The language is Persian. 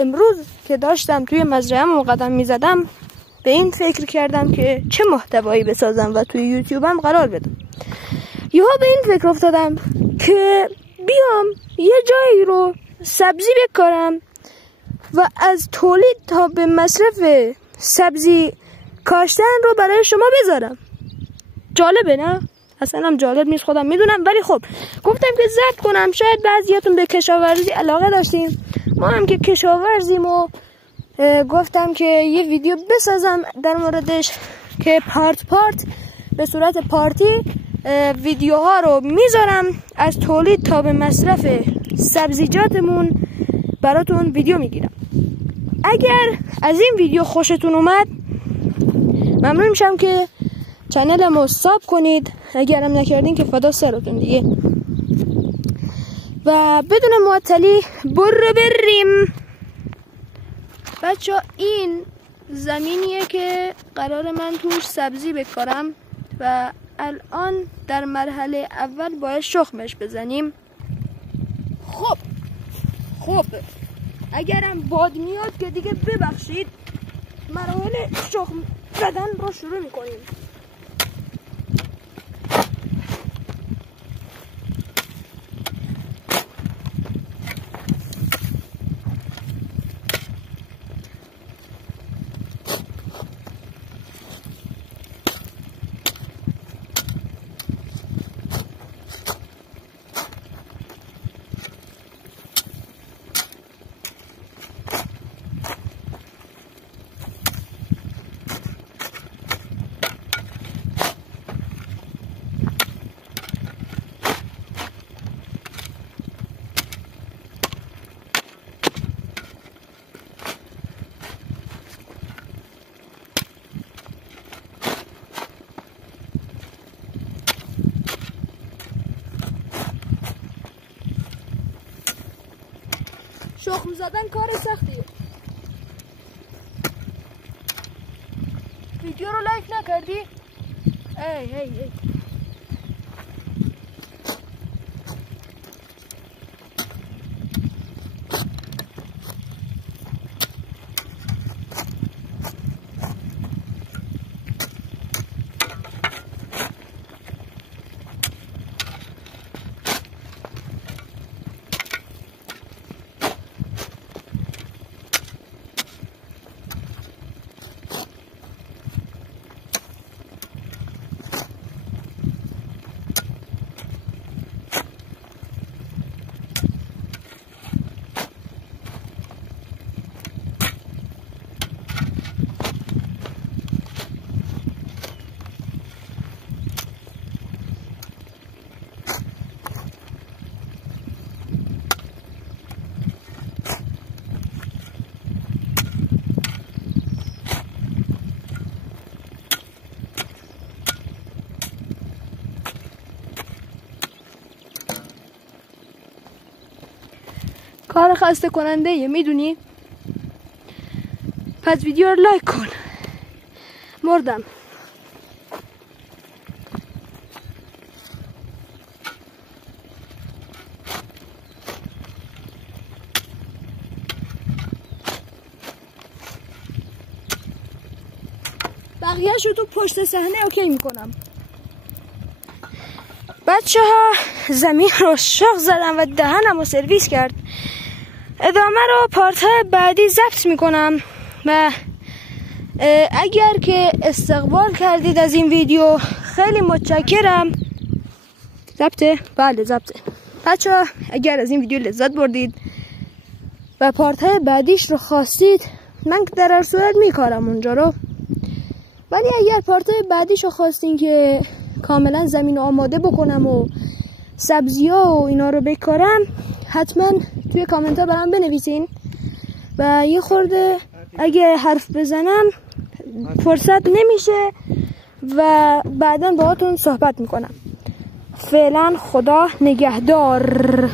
امروز که داشتم توی مزرعه‌ام قدم میزدم به این فکر کردم که چه محتوایی بسازم و توی یوتیوبم قرار بدم. یهو به این فکر افتادم که بیام یه جایی رو سبزی بکارم و از تولید تا به مصرف سبزی کاشتن رو برای شما بذارم. جالبه نه؟ اصلا هم جالب نیست خودم میدونم، ولی خب گفتم که ضبط کنم. شاید بعضیاتون به کشاورزی علاقه داشتیم، ما هم که کشاورزیم و گفتم که یه ویدیو بسازم در موردش که پارت به صورت پارتی ویدیوها رو میذارم از تولید تا به مصرف سبزیجاتمون براتون ویدیو میگیرم. اگر از این ویدیو خوشتون اومد ممنون میشم که چنلمو ساب کنید، اگرم نکردین که فدا سرتون دیگه. و بدون معطلی بریم بچه. این زمینیه که قرار من توش سبزی بکارم و الان در مرحله اول باید شخمش بزنیم. خب اگرم باد میاد که دیگه ببخشید، مراحل شخم زدن رو شروع میکنیم. شخم زدن کار سختیه. ویدیو رو لایک نکردی؟ ای کار خسته کننده یه میدونی؟ پس ویدیو رو لایک کن. مردم. بقیه‌ش رو تو پشت صحنه اوکی میکنم. بچه ها زمین رو شخ زدم و دهنم رو سرویس کرد. ادامه رو پارت بعدی ضبط میکنم و اگر که استقبال کردید از این ویدیو خیلی متشکرم. ضبطه؟ بله ضبطه. بچه ها اگر از این ویدیو لذت بردید و پارت بعدیش رو خواستید، من در هر صورت میکارم اونجا رو، ولی اگر پارت بعدیش رو خواستین که کاملا زمین آماده بکنم و سبزی ها و اینا رو بکارم، حتما توی کامنت ها برام بنویسین و یه خورده اگه حرف بزنم فرصت نمیشه و بعدا باهاتون صحبت میکنم. فعلا خدا نگهدار.